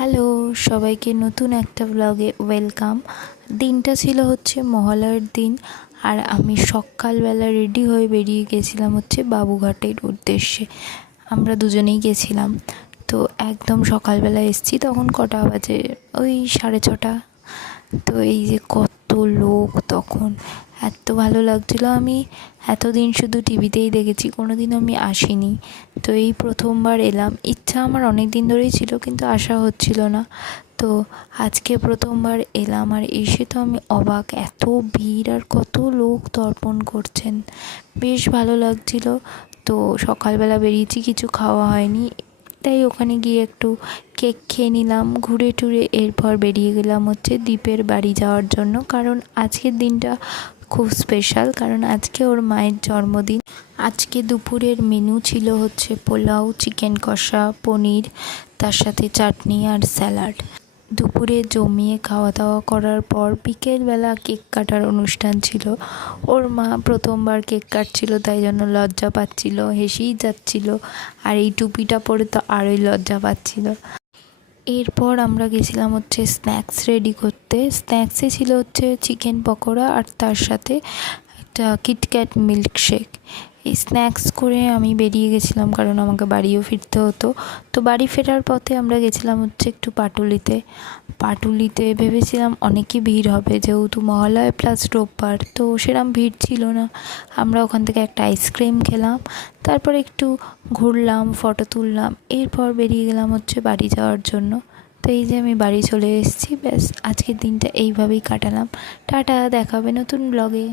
Hello, সবাইকে নতুন একটা ব্লগে ওয়েলকাম। দিনটা ছিল হচ্ছে মহালয়ার দিন, আর আমি সকালবেলা রেডি হয়ে বেরিয়ে গেছিলাম হচ্ছে বাবুঘাটের উদ্দেশ্যে। আমরা দুজনেই গেছিলাম। তো একদম সকালবেলা এসেছি, তখন কটা বাজে, ওই 6:30। তো এই যে কত লোক তখন, এত ভালো লাগছিলো। আমি এতদিন শুধু টিভিতেই দেখেছি, কোনো দিন আমি আসিনি। তো এই প্রথমবার এলাম। ইচ্ছা আমার অনেক দিন ধরেই ছিল, কিন্তু আসা হচ্ছিল না। তো আজকে প্রথমবার এলাম, আর এসে তো আমি অবাক, এত ভিড় আর কত লোক তর্পণ করছেন। বেশ ভালো লাগছিল। তো সকালবেলা বেরিয়েছি, কিছু খাওয়া হয়নি, তাই ওখানে গিয়ে একটু কেক খেয়ে নিলাম, ঘুরে টুরে এরপর বেরিয়ে গেলাম হচ্ছে দীপের বাড়ি যাওয়ার জন্য। কারণ আজকের দিনটা খুব স্পেশাল, কারণ আজকে ওর মায়ের জন্মদিন। আজকে দুপুরের মেনু ছিল হচ্ছে পোলাও, চিকেন কষা, পনির, তার সাথে চাটনি আর স্যালাড। দুপুরে জমিয়ে খাওয়া দাওয়া করার পর বিকেলবেলা কেক কাটার অনুষ্ঠান ছিল। ওর মা প্রথমবার কেক কাটছিল, তাই জন্য লজ্জা পাচ্ছিল, হেসেই যাচ্ছিল, আর এই টুপিটা পরে তো আরোই লজ্জা পাচ্ছিল। এরপর আমরা গেছিলাম হচ্ছে স্ন্যাক্স রেডি করতে। স্ন্যাক্সে ছিল হচ্ছে চিকেন পকোড়া, আর তার সাথে একটা কিটক্যাট মিল্কশেক। এই স্ন্যাক্স করে আমি বেরিয়ে গেছিলাম, কারণ আমাকে বাড়িও ফিরতে হতো। তো বাড়ি ফেরার পথে আমরা গেছিলাম হচ্ছে একটু পাটুলিতে ভেবেছিলাম অনেকই ভিড় হবে, যেহেতু মহালয়া প্লাস রোববার, তো সেরকম ভিড় ছিল না। আমরা ওখান থেকে একটা আইসক্রিম খেলাম, তারপর একটু ঘুরলাম, ফটো তুললাম, এরপর বেরিয়ে গেলাম হচ্ছে বাড়ি যাওয়ার জন্য। তো এই যে আমি বাড়ি চলে এসেছি। ব্যাস, আজকের দিনটা এইভাবেই কাটালাম। টাটা, দেখা হবে নতুন ব্লগে।